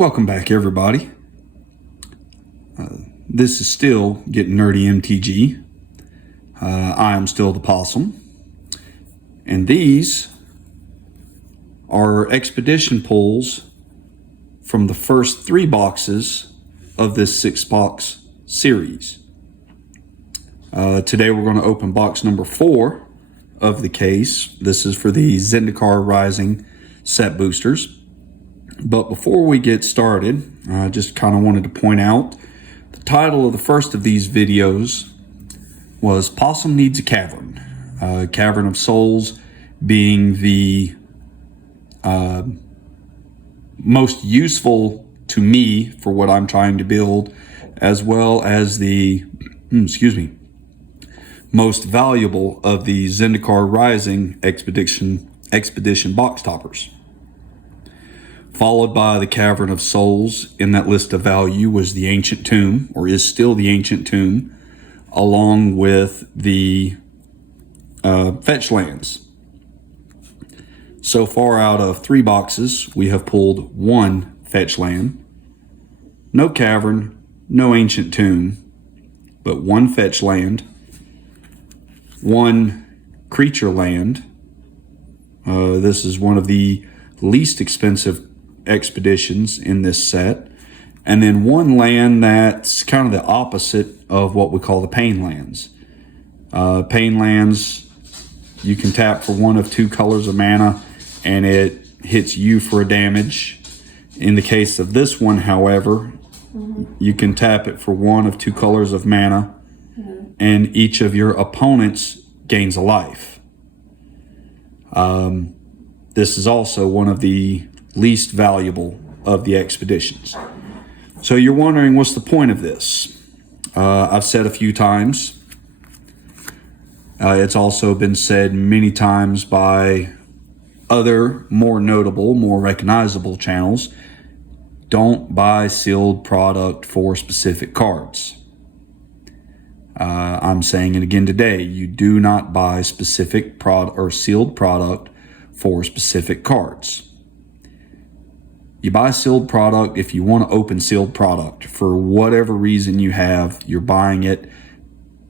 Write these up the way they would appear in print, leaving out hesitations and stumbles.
Welcome back, everybody. This is still Getting Nerdy MTG. I am still the Possum. And these are expedition pulls from the first 3 boxes of this 6-box series. Today we're going to open box number 4 of the case. This is for the Zendikar Rising set boosters. But before we get started, I just kind of wanted to point out the title of the first of these videos was Possum Needs a Cavern. Cavern of Souls being the most useful to me for what I'm trying to build, as well as the, most valuable of the Zendikar Rising expedition box toppers. Followed by the Cavern of Souls. In that list of value was the Ancient Tomb, or is still the Ancient Tomb, along with the fetch lands. So far, out of 3 boxes, we have pulled 1 fetch land, no cavern, no Ancient Tomb, but 1 fetch land, 1 creature land. This is one of the least expensive expeditions in this set, and then 1 land that's kind of the opposite of what we call the pain lands. Pain lands, you can tap for 1 of 2 colors of mana and it hits you for a damage. In the case of this one, however, you can tap it for 1 of 2 colors of mana and each of your opponents gains a life. This is also one of the least valuable of the expeditions. So you're wondering, what's the point of this? I've said a few times. It's also been said many times by other more notable, more recognizable channels. Don't buy sealed product for specific cards. I'm saying it again today. You do not buy specific product or sealed product for specific cards. You buy sealed product if you want to open sealed product. For whatever reason you have, you're buying it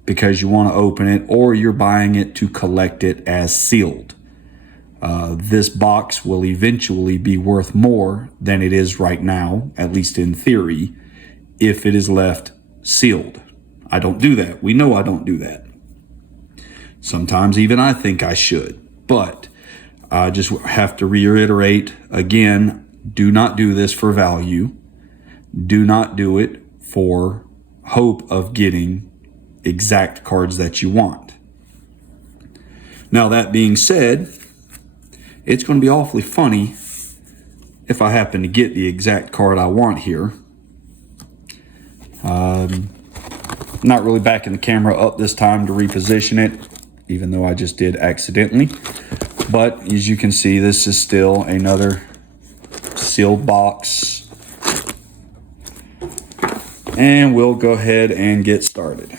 because you want to open it, or you're buying it to collect it as sealed. This box will eventually be worth more than it is right now, at least in theory, if it is left sealed. I don't do that. We know I don't do that. Sometimes even I think I should, but I just have to reiterate again, do not do this for value. Do not do it for hope of getting exact cards that you want. Now, that being said, it's going to be awfully funny if I happen to get the exact card I want here. Not really backing the camera up this time to reposition it, even though I just did accidentally. But as you can see, this is still another sealed box. And we'll go ahead and get started.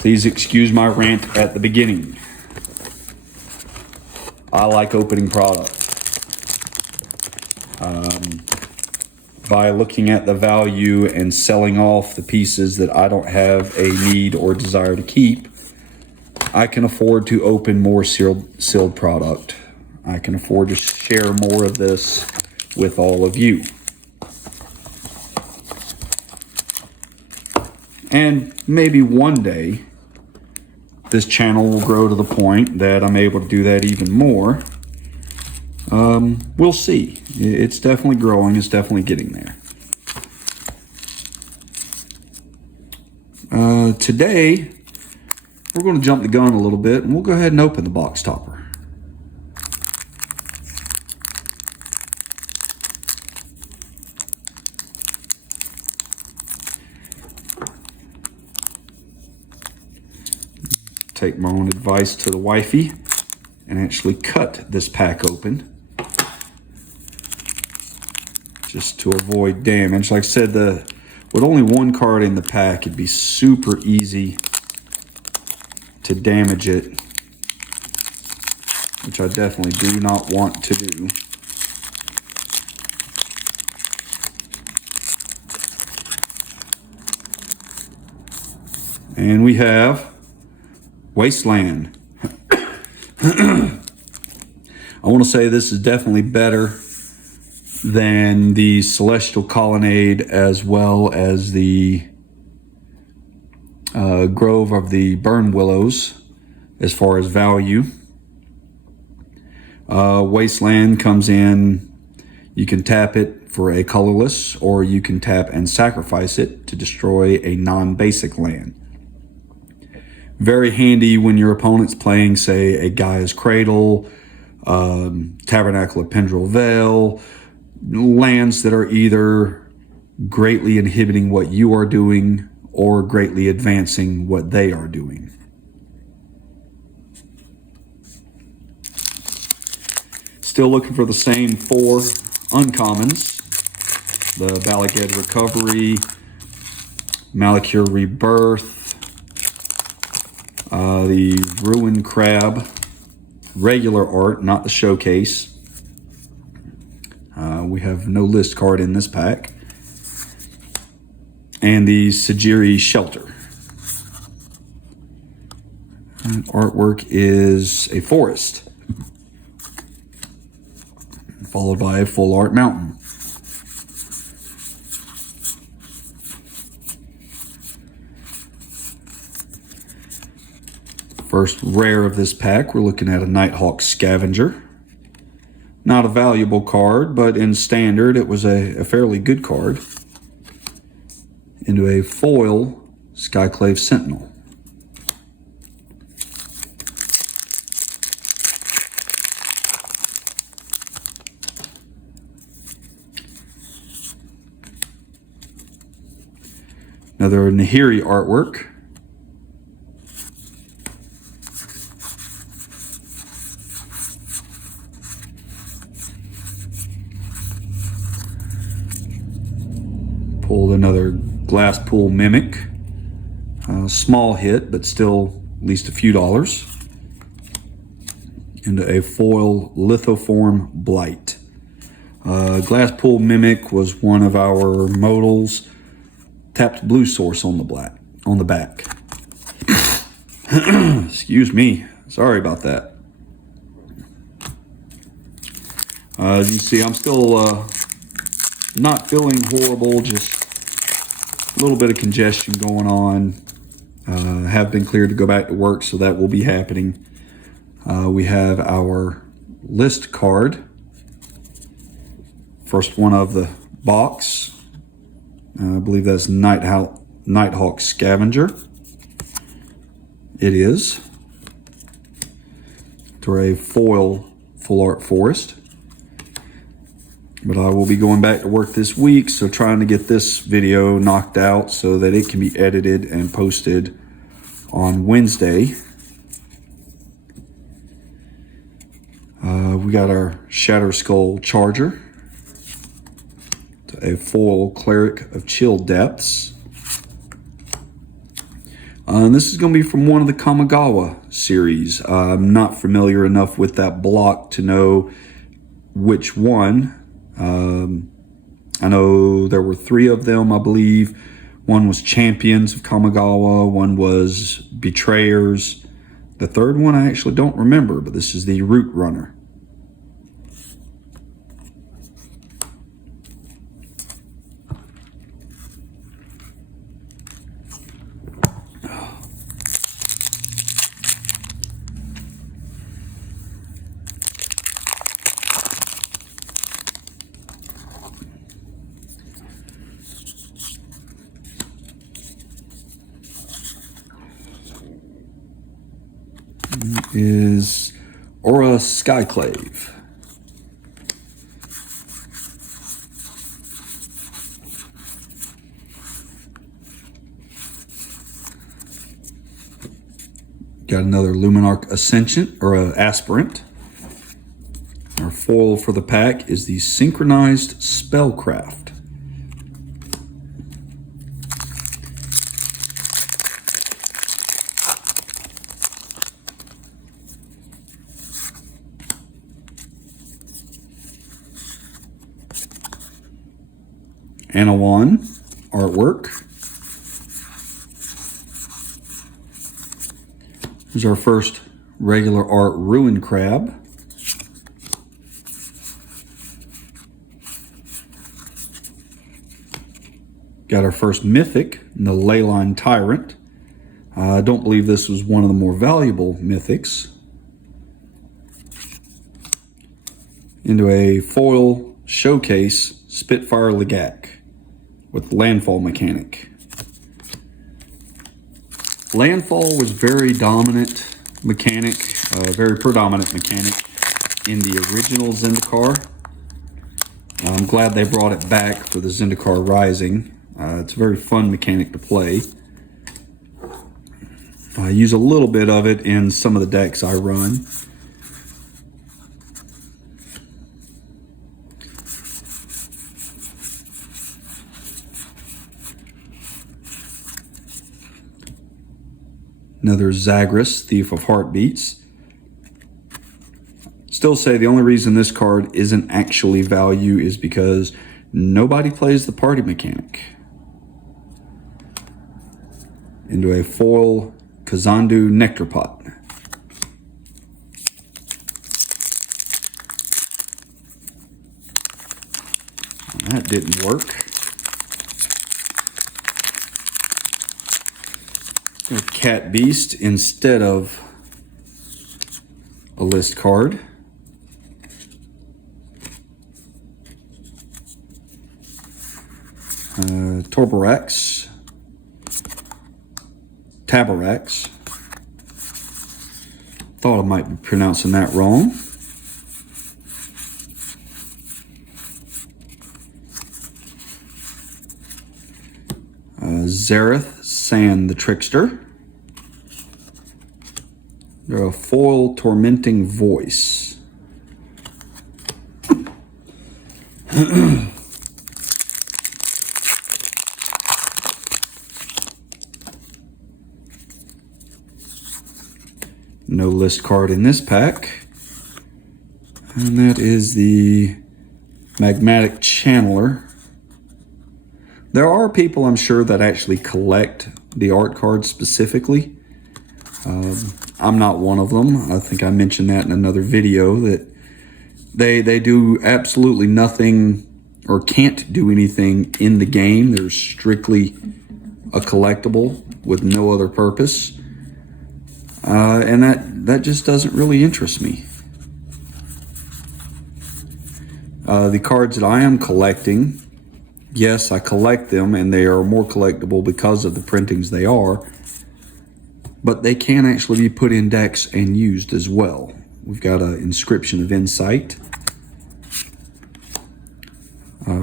Please excuse my rant at the beginning. I like opening product. By looking at the value and selling off the pieces that I don't have a need or desire to keep, I can afford to open more sealed product. I can afford to share more of this with all of you. And maybe one day, this channel will grow to the point that I'm able to do that even more. We'll see. It's definitely growing. It's definitely getting there. Today, we're going to jump the gun a little bit, and we'll go ahead and open the box topper. Take my own advice to the wifey and actually cut this pack open. just to avoid damage. Like I said, with only one card in the pack, it'd be super easy to damage it, which I definitely do not want to do. And we have Wasteland. I want to say this is definitely better than the Celestial Colonnade, as well as the Grove of the Burn Willows as far as value. Wasteland comes in, you can tap it for a colorless, or you can tap and sacrifice it to destroy a non-basic land. Very handy when your opponent's playing, say, a Gaia's Cradle, Tabernacle of Pendrell Vale, lands that are either greatly inhibiting what you are doing or greatly advancing what they are doing. Still looking for the same 4 uncommons. The Balaged Recovery, Malakir Rebirth, the Ruin Crab, regular art, not the showcase. We have no list card in this pack. And the Sajiri Shelter. And artwork is a forest, followed by a full art mountain. First rare of this pack, we're looking at a Nighthawk Scavenger. Not a valuable card, but in standard it was a fairly good card. Into a foil Skyclave Sentinel. Another Nahiri artwork. Pulled another Glasspool Mimic. Small hit, but still at least a few dollars. Into a foil Lithoform Blight. Glasspool Mimic was one of our modals. Tapped blue source on the back. Excuse me. Sorry about that. As you see, I'm still not feeling horrible, just a little bit of congestion going on. Have been cleared to go back to work, so that will be happening. We have our list card. First one of the box. I believe that's Nighthawk Scavenger. It is. To a foil full art forest. But I will be going back to work this week, so trying to get this video knocked out so that it can be edited and posted on Wednesday. We got our Shatter Skull Charger. A foil Cleric of Chill Depths. And this is going to be from one of the Kamigawa series. I'm not familiar enough with that block to know which one. I know there were 3 of them, I believe. One was Champions of Kamigawa, one was Betrayers. The third one I actually don't remember, but this is the Root Runner. Is Aura Skyclave. Got another Luminarch Ascension, or Aspirant. Our foil for the pack is the Synchronized Spellcraft. Anawan artwork. Here's our first regular art Ruin Crab. Got our first mythic, the Leyline Tyrant. I don't believe this was one of the more valuable mythics. Into a foil showcase Spitfire Legak with landfall mechanic. Landfall was very dominant mechanic, very predominant mechanic in the original Zendikar. I'm glad they brought it back for the Zendikar Rising. It's a very fun mechanic to play. I use a little bit of it in some of the decks I run. Another Zagras, Thief of Heartbeats. Still say the only reason this card isn't actually value is because nobody plays the party mechanic. Into a foil Kazandu Nectarpot. That didn't work. A Cat Beast instead of a list card. Torbarax. Tabarax. Thought I might be pronouncing that wrong. Zareth Sand the Trickster. They're a foil Tormenting Voice. No list card in this pack. And that is the Magmatic Channeler. There are people, I'm sure, that actually collect the art cards specifically. I'm not one of them. I think I mentioned that in another video, that they do absolutely nothing or can't do anything in the game. They're strictly a collectible with no other purpose. And that just doesn't really interest me. The cards that I am collecting, yes, I collect them, and they are more collectible because of the printings they are, but they can actually be put in decks and used as well. We've got an Inscription of Insight.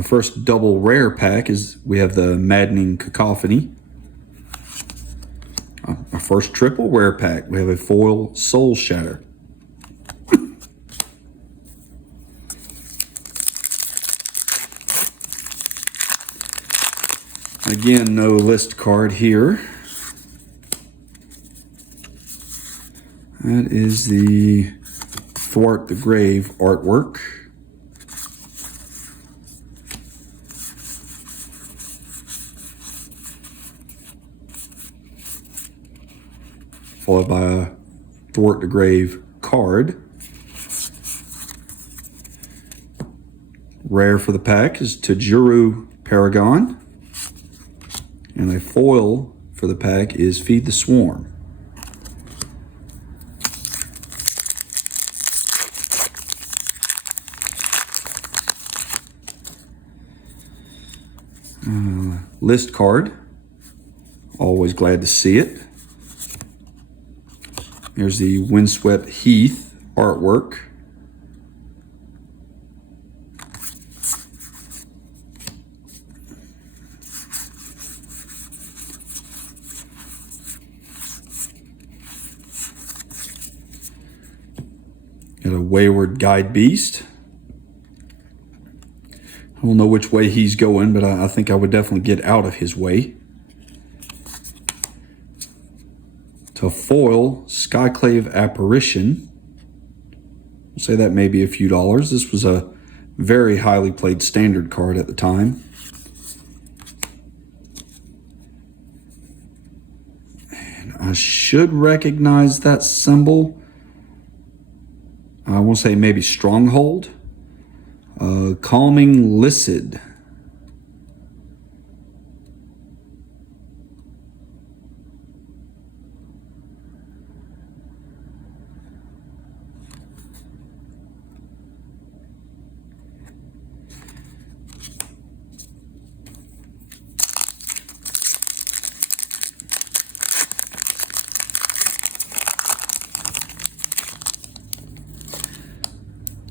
First double rare pack is we have the Maddening Cacophony. Our first triple rare pack, we have a foil Soul Shatter. Again, no list card here. That is the Thwart the Grave artwork. Followed by a Thwart the Grave card. Rare for the pack is Tajuru Paragon. And a foil for the pack is Feed the Swarm. List card. Always glad to see it. Here's the Windswept Heath artwork. Got a Wayward Guide Beast, I don't know which way he's going, but I think I would definitely get out of his way. To foil Skyclave Apparition. I'll say that may be a few dollars. This was a very highly played standard card at the time. And I should recognize that symbol. I want to say maybe Stronghold. Calming Lycid.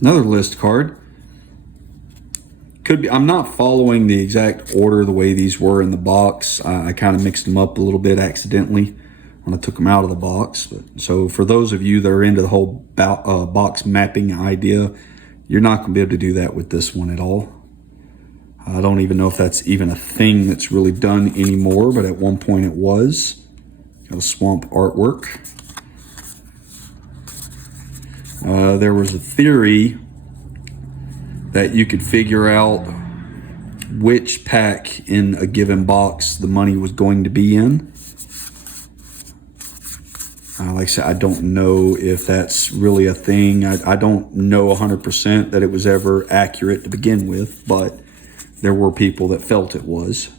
Another list card. Could be, I'm not following the exact order the way these were in the box. I kind of mixed them up a little bit accidentally when I took them out of the box. So for those of you that are into the whole box mapping idea, you're not going to be able to do that with this one at all. I don't even know if that's even a thing that's really done anymore, but at one point it was. Got a swamp artwork. There was a theory that you could figure out which pack in a given box the money was going to be in. Like I said, I don't know if that's really a thing. I don't know 100% that it was ever accurate to begin with, but there were people that felt it was.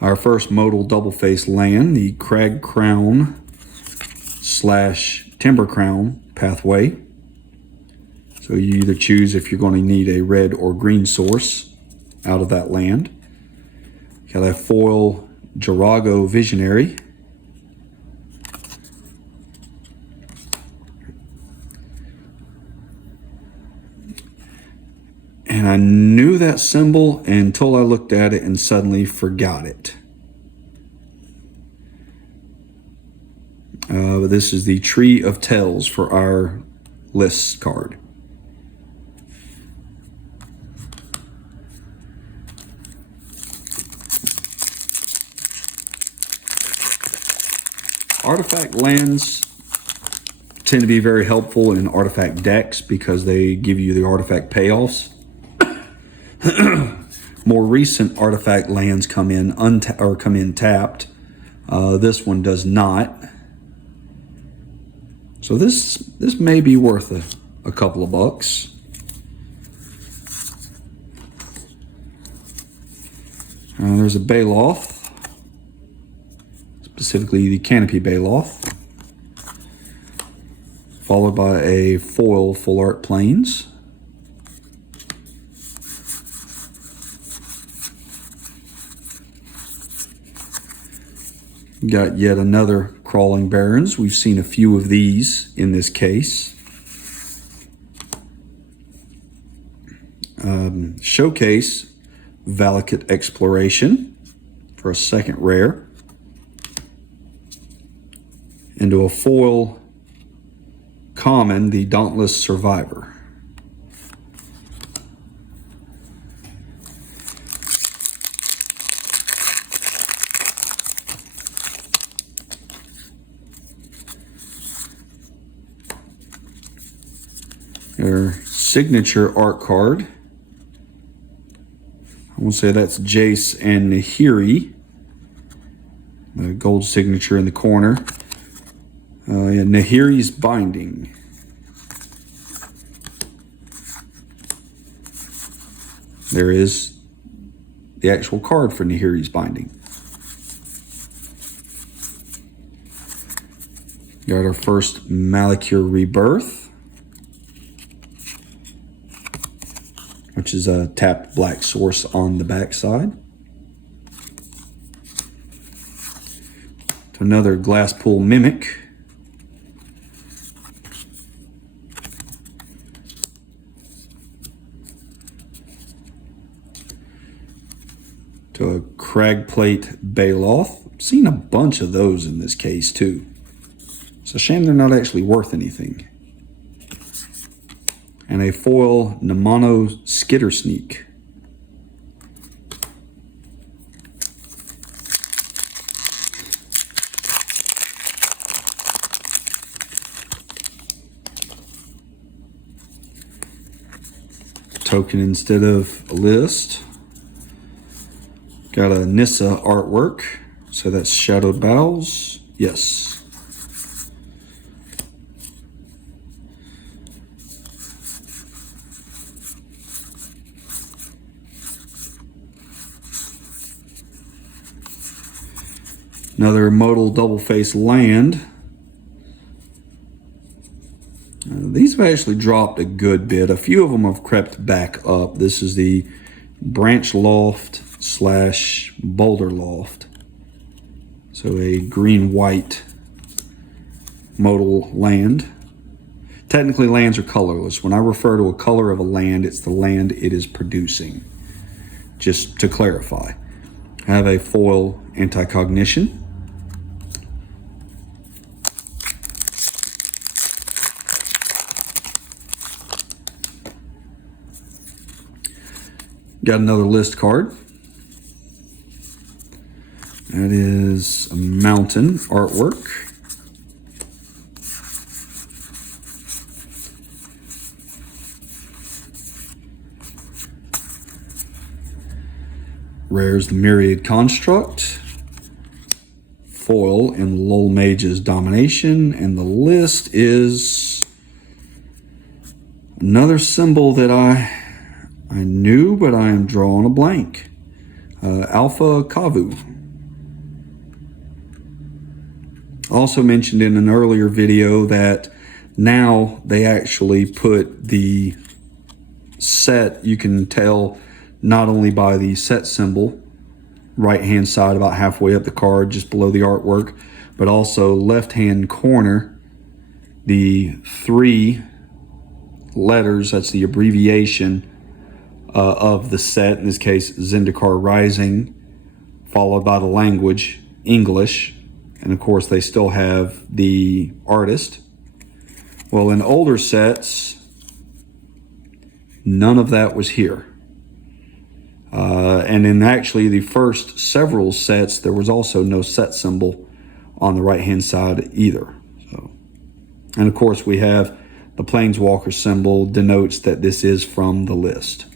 Our first modal double-face land, the Crag Crown / Timber Crown pathway. So you either choose if you're going to need a red or green source out of that land. You got that foil Jirago Visionary. And I knew that symbol until I looked at it and suddenly forgot it. But this is the Tree of Tales for our list card. Artifact lands tend to be very helpful in artifact decks because they give you the artifact payoffs. More recent artifact lands come in tapped. This one does not. So this may be worth a couple of bucks. There's a Baloth. Specifically the Canopy Baloth, followed by a foil Full Art Plains. Got yet another Crawling Barrens. We've seen a few of these in this case. Showcase Valakut Exploration for a second rare. Into a foil common, the Dauntless Survivor. Their signature art card. I won't say that's Jace and Nahiri. The gold signature in the corner. Nahiri's Binding. There is the actual card for Nahiri's Binding. Got our first Malakir Rebirth, which is a tapped black source on the backside. To another Glasspool Mimic. To a Cragplate Baloth. I've seen a bunch of those in this case too. It's a shame they're not actually worth anything. And a foil Namano Skittersneak. token instead of a list. Got a Nissa artwork, so that's Shadowed Battles. Yes. Another modal double-face land. These have actually dropped a good bit. A few of them have crept back up. This is the Branch Loft / Boulder Loft. So a green-white modal land. Technically, lands are colorless. When I refer to a color of a land, it's the land it is producing. Just to clarify. I have a foil Anti-Cognition. Got another list card. That is a mountain artwork. Rare's the Myriad Construct. Foil in Lull Mage's Domination. And the list is another symbol that I knew, but I am drawing a blank. Alpha Kavu. Also mentioned in an earlier video that now they actually put the set, you can tell not only by the set symbol, right hand side about halfway up the card, just below the artwork, but also left hand corner, the 3 letters, that's the abbreviation of the set, in this case Zendikar Rising, followed by the language English, and of course they still have the artist. Well, in older sets, none of that was here. And in actually the first several sets, there was also no set symbol on the right hand side either. So, and of course we have the Planeswalker symbol, denotes that this is from the list.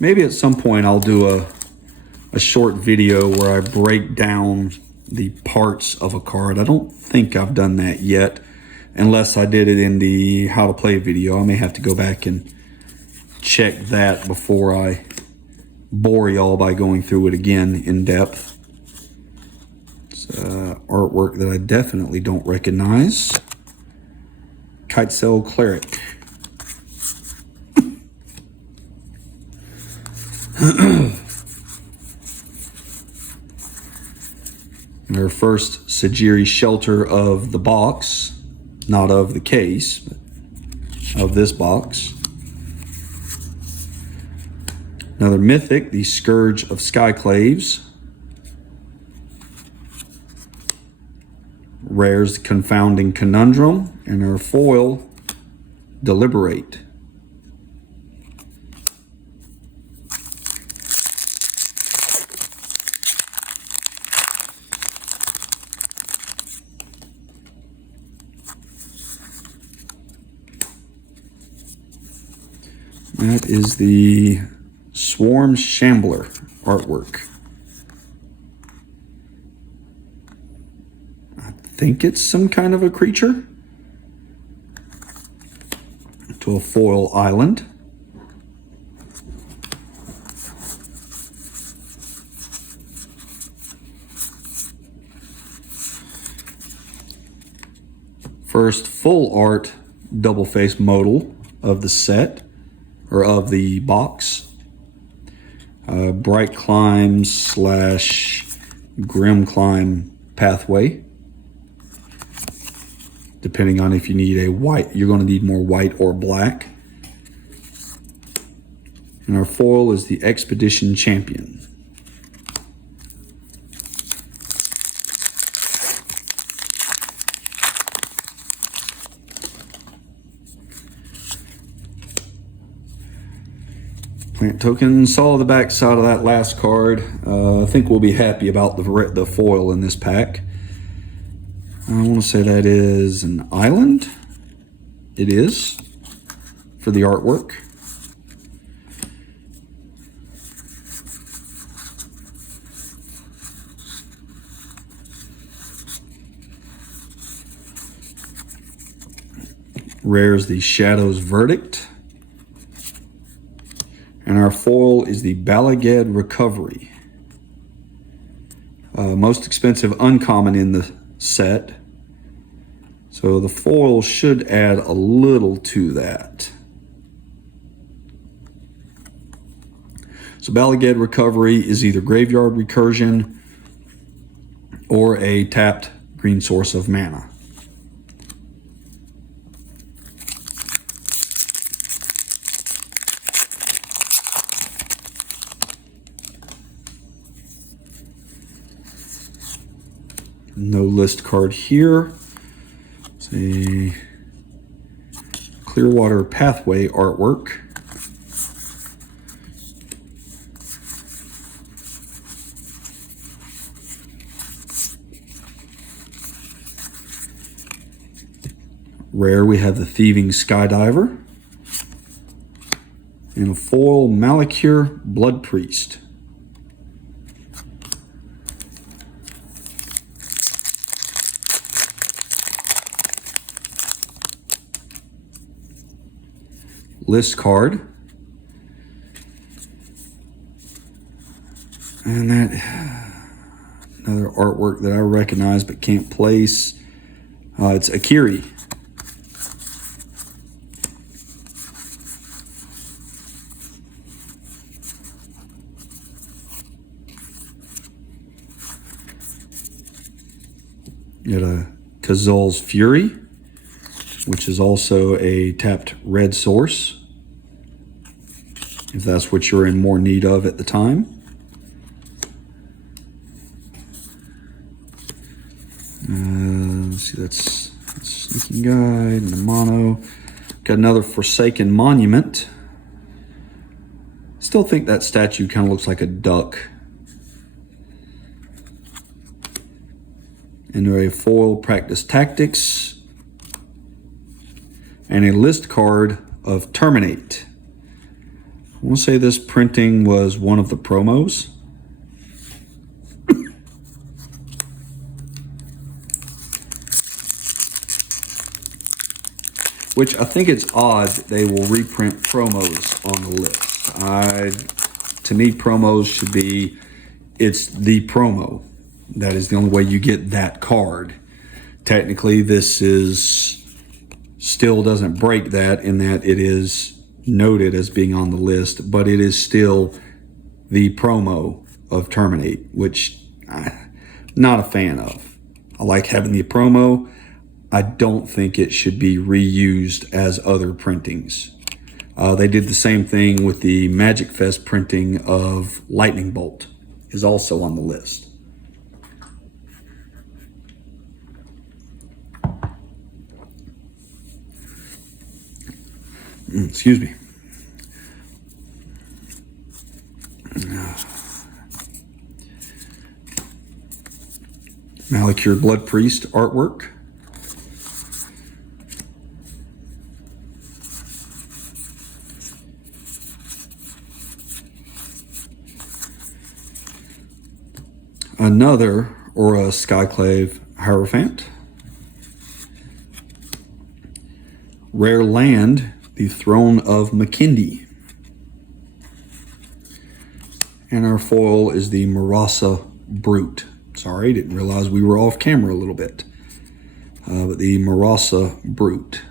Maybe at some point I'll do a short video where I break down the parts of a card. I don't think I've done that yet, unless I did it in the how to play video. I may have to go back and check that before I bore y'all by going through it again in depth. It's artwork that I definitely don't recognize. Kitesail Cleric. Our first Sajiri Shelter of the box, not of the case, but of this box. Another Mythic, the Scourge of Skyclaves. Rare's Confounding Conundrum, and our foil, Deliberate. That is the Swarm Shambler artwork. I think it's some kind of a creature. To a foil island. First full art double face modal of the set, or of the box. Bright Climb / Grim Climb pathway. Depending on if you need a white, you're going to need more white or black. And our foil is the Expedition Champion. Plant token. Saw the back side of that last card. I think we'll be happy about the foil in this pack. I want to say that is an island. It is for the artwork. Rare is the Shadow's Verdict. And our foil is the Balaged Recovery. Most expensive uncommon in the set. So the foil should add a little to that. So Balaged Recovery is either Graveyard Recursion or a tapped green source of mana. No list card here. It's a Clearwater Pathway artwork. Rare, we have the Thieving Skydiver. And a foil Malakir Blood Priest. List card. And that another artwork that I recognize but can't place. It's Akiri. You got a Kazul's Fury, which is also a tapped red source, if that's what you're in more need of at the time. Let's see, that's Sneaking Guide and the Mono. Got another Forsaken Monument. Still think that statue kind of looks like a duck. And a foil Practice Tactics. And a list card of Terminate. I want to say this printing was one of the promos. Which I think it's odd that they will reprint promos on the list. To me, promos should be, it's the promo. That is the only way you get that card. Technically, this is still doesn't break that in that it is noted as being on the list, but it is still the promo of Terminate, which I'm not a fan of. I like having the promo. I don't think it should be reused as other printings. They did the same thing with the Magic Fest printing of Lightning Bolt, is also on the list. Excuse me. Malakir Blood Priest artwork. Another Aura Skyclave Hierophant. Rare Land, the Throne of Makindi. And our foil is the Marasa Brute. Sorry, didn't realize we were off camera a little bit. But the Marasa Brute.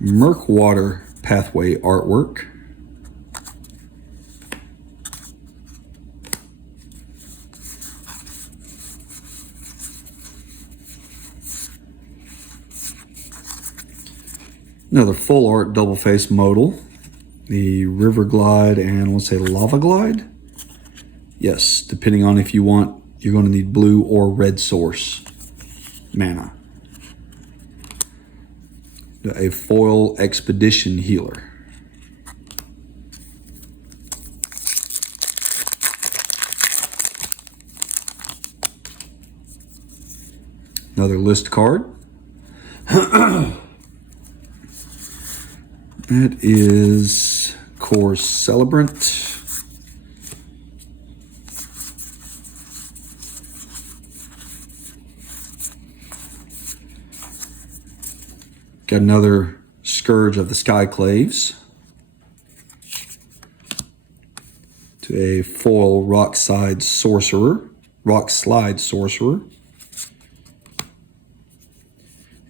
Murkwater Pathway artwork. Another full art double face modal. The River Glide and let's say Lava Glide. Yes, depending on if you want you're going to need blue or red source mana. A foil expedition healer. Another list card. That is Core Celebrant. Got another Scourge of the Skyclaves. To a foil Rockslide Sorcerer.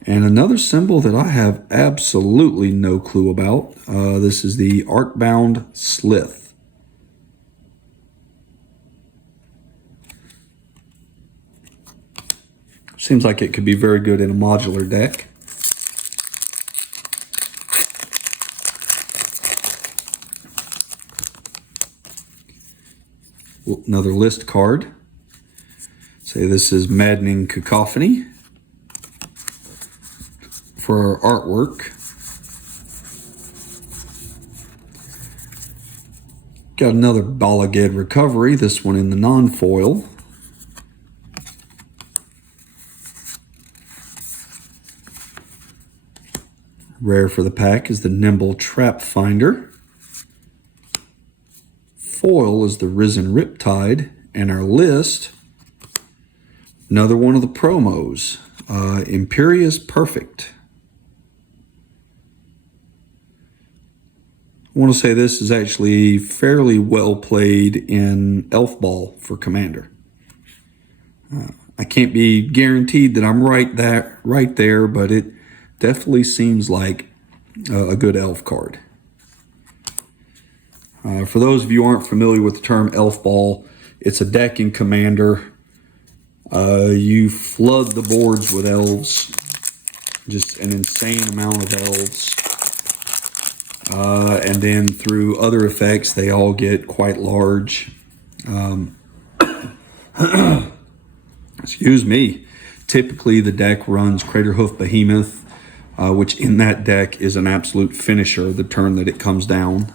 And another symbol that I have absolutely no clue about. This is the Arcbound Slith. Seems like it could be very good in a modular deck. Another list card. Say this is Maddening Cacophony. For our artwork, got another Bala Ged Recovery, this one in the non-foil. Rare for the pack is the Nimble Trap Finder. Foil is the Risen Riptide, and our list, another one of the promos, Imperious Perfect. I want to say this is actually fairly well played in Elf Ball for Commander. I can't be guaranteed that I'm right there, but it definitely seems like a good Elf card. For those of you who aren't familiar with the term Elf Ball, it's a deck in Commander. You flood the boards with elves, just an insane amount of elves. And then through other effects, they all get quite large. Excuse me. Typically, the deck runs Craterhoof Behemoth, which in that deck is an absolute finisher the turn that it comes down.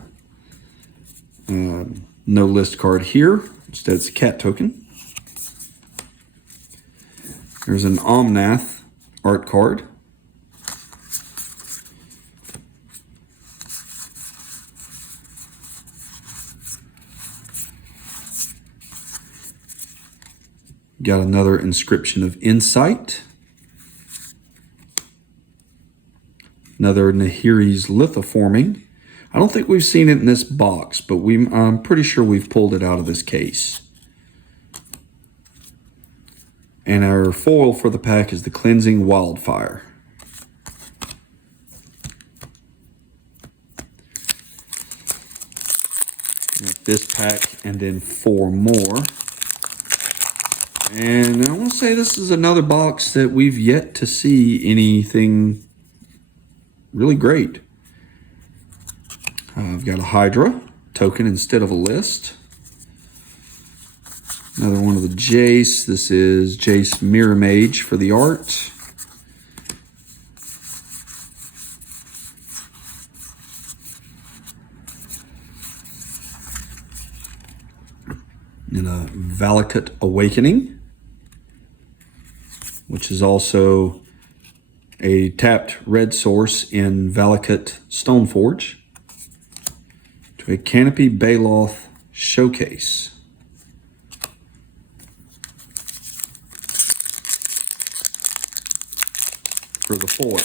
No list card here. Instead, it's a cat token. There's an Omnath art card. Got another Inscription of Insight. Another Nahiri's Lithoforming. I don't think we've seen it in this box, but I'm pretty sure we've pulled it out of this case. And our foil for the pack is the Cleansing Wildfire. This pack and then 4 more. And I want to say this is another box that we've yet to see anything really great. I've got a Hydra token instead of a list. Another one of the Jace. This is Jace Mirror Mage for the art. And a Valakut Awakening, which is also a tapped red source in Valakut Stoneforge, to a Canopy Baloth Showcase. For the foil.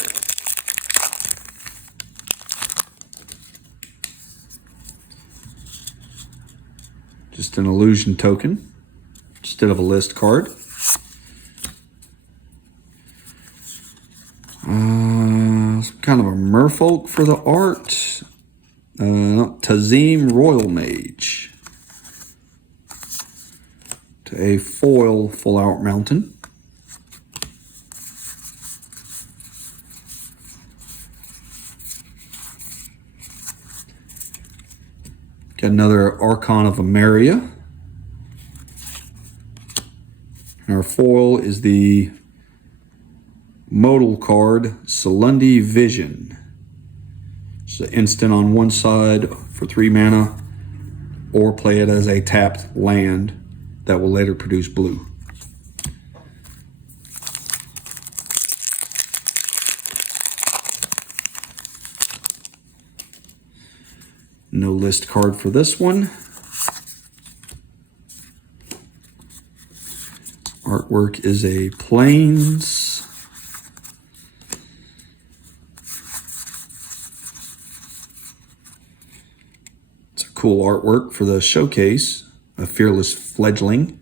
Just an illusion token instead of a list card. Some kind of a merfolk for the art. Tazim Royal Mage. To a foil Full Out Mountain. Got another Archon of Emeria. And our foil is the modal card, Salundi Vision. It's an instant on one side for 3 mana, or play it as a tapped land that will later produce blue. No list card for this one. Artwork is a Plains. It's a cool artwork for the showcase, a fearless fledgling.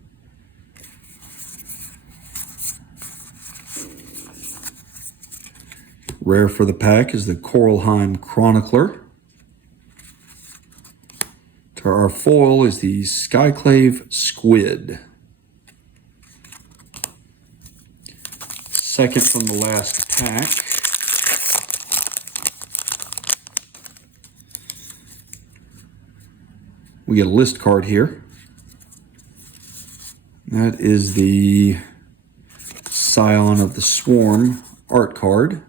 Rare for the pack is the Coralheim Chronicler. To our foil is the Skyclave Squid. Second from the last pack. We get a list card here. That is the Scion of the Swarm art card.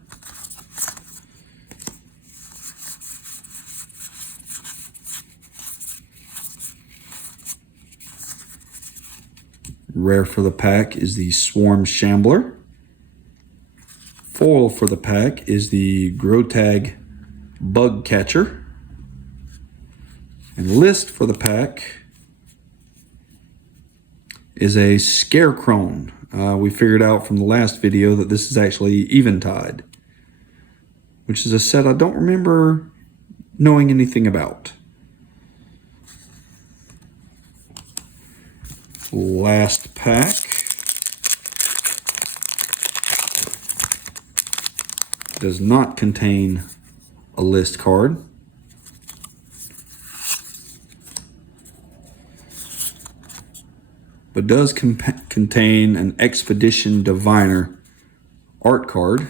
Rare for the pack is the Swarm Shambler. Foil for the pack is the Grotag Bug Catcher. And list for the pack is a Scarecrone. We figured out from the last video that this is actually Eventide, which is a set I don't remember knowing anything about. Last pack. Does not contain a list card. But does contain an Expedition Diviner art card.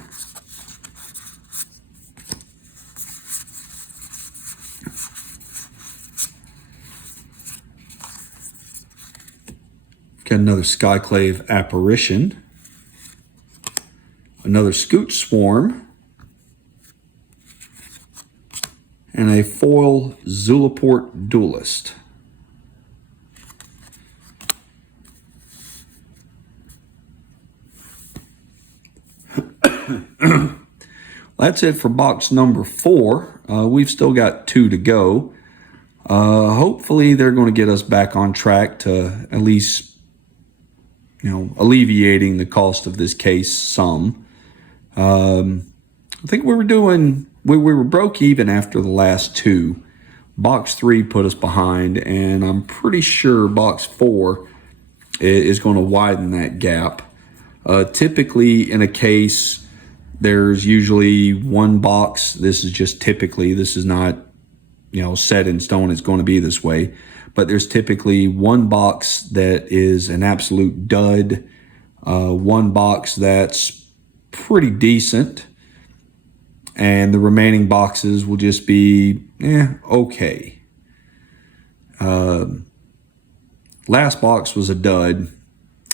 Got another Skyclave Apparition. Another Scooch Swarm. And a foil Zulaport Duelist. That's it for box number 4. We've still got 2 to go. Hopefully they're going to get us back on track to at least, alleviating the cost of this case some. I think we were broke even after the last 2. Box 3 put us behind, and I'm pretty sure box 4 is going to widen that gap. Typically in a case, there's usually one box. This is just typically, this is not, set in stone. It's going to be this way. But there's typically one box that is an absolute dud. One box that's pretty decent. And the remaining boxes will just be, okay. Last box was a dud.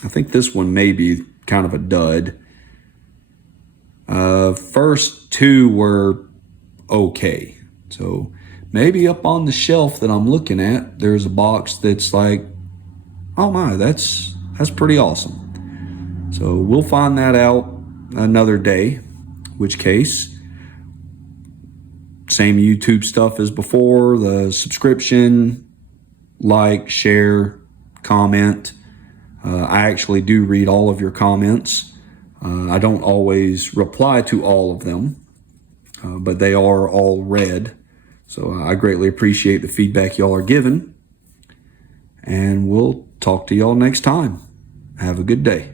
I think this one may be kind of a dud. First 2 were okay. So maybe up on the shelf that I'm looking at, there's a box that's like, oh my, that's pretty awesome. So we'll find that out another day, which case, same YouTube stuff as before, the subscription, like, share, comment. I actually do read all of your comments. I don't always reply to all of them, but they are all read. So I greatly appreciate the feedback y'all are giving. And we'll talk to y'all next time. Have a good day.